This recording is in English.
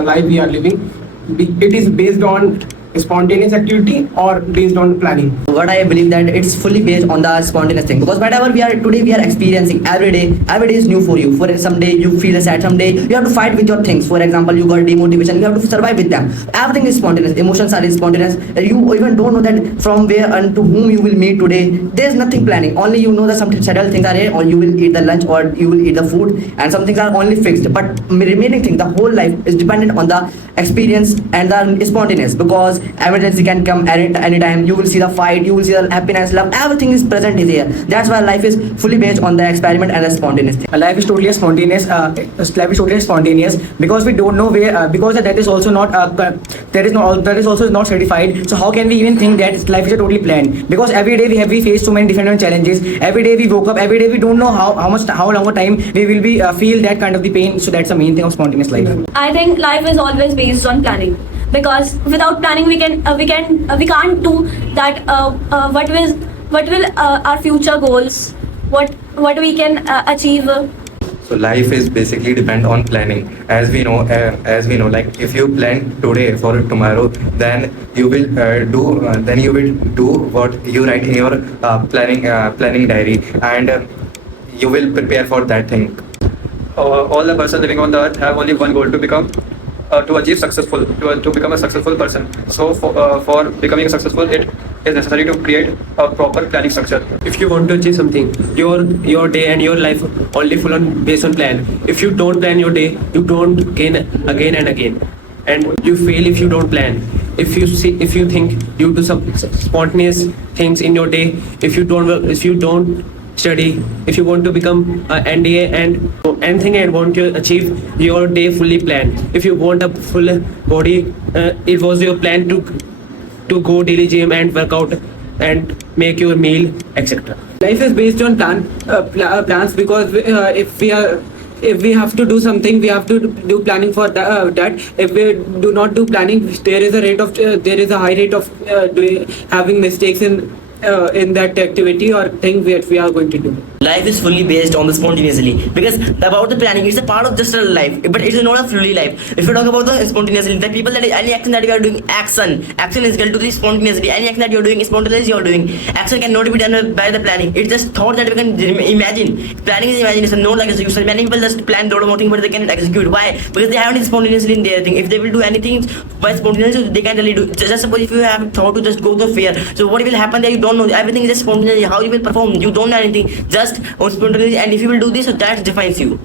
the life we are living, it is based on spontaneous activity or based on planning? What I believe that it's fully based on the spontaneous thing, because whatever we are experiencing every day is new for you. For someday you feel sad, someday you have to fight with your things. For example, you got demotivation, you have to survive with them. Everything is spontaneous, emotions are spontaneous. You even don't know that from where and to whom you will meet today. There's nothing planning, only you know that some settled things are here, or you will eat the lunch, or you will eat the food, and some things are only fixed. But remaining thing, the whole life is dependent on the experience and the spontaneous, because emergency can come anytime. You will see the fight, you will see the happiness, love, everything is present is here. That's why life is fully based on the experiment and the spontaneous thing. Life is totally spontaneous. Life is totally spontaneous because we don't know where. Because that is also not. That is also not certified. So how can we even think that life is totally planned? Because every day we face so many different challenges. Every day we woke up. Every day we don't know how long a time we will be feel that kind of the pain. So that's the main thing of spontaneous life. I think life is always based on planning, because without planning we can't do that. What will our future goals, what we can achieve. So life is basically depend on planning. As we know, like if you plan today for tomorrow, then you will do what you write in your planning diary, and you will prepare for that thing. All the person living on the earth have only one goal: to become to become a successful person. So for becoming successful, it is necessary to create a proper planning structure. If you want to achieve something, your day and your life only full on based on plan. If you don't plan your day, you don't gain again and again, and you fail if you don't plan. If you think you do some spontaneous things in your day, if you don't study, if you want to become NDA and anything and want to achieve your day fully planned. If you want a full body, it was your plan to go daily gym and work out and make your meal, etc. Life is based on plans, because if we have to do something, we have to do planning for that. If we do not do planning, there is a high rate of having mistakes in that activity or thing that we are going to do. Life is fully based on the spontaneously, because about the planning, it's a part of just a life, but it is not a fully life. If you talk about the spontaneously, the people that any action that you are doing, action is equal to the spontaneously. Any action that you are doing, spontaneously you are doing. Action cannot be done by the planning. It's just thought that we can imagine. Planning is imagination, not like execution. Many people just plan lot of more things, but they cannot execute. Why? Because they haven't spontaneously in their thing. If they will do anything by spontaneously, they can't really do. Just suppose if you have thought to just go to the fair, so what will happen there? You don't know. Everything is just spontaneous. How you will perform? You don't know anything. Just on spontaneously, and if you will do this, so that defines you.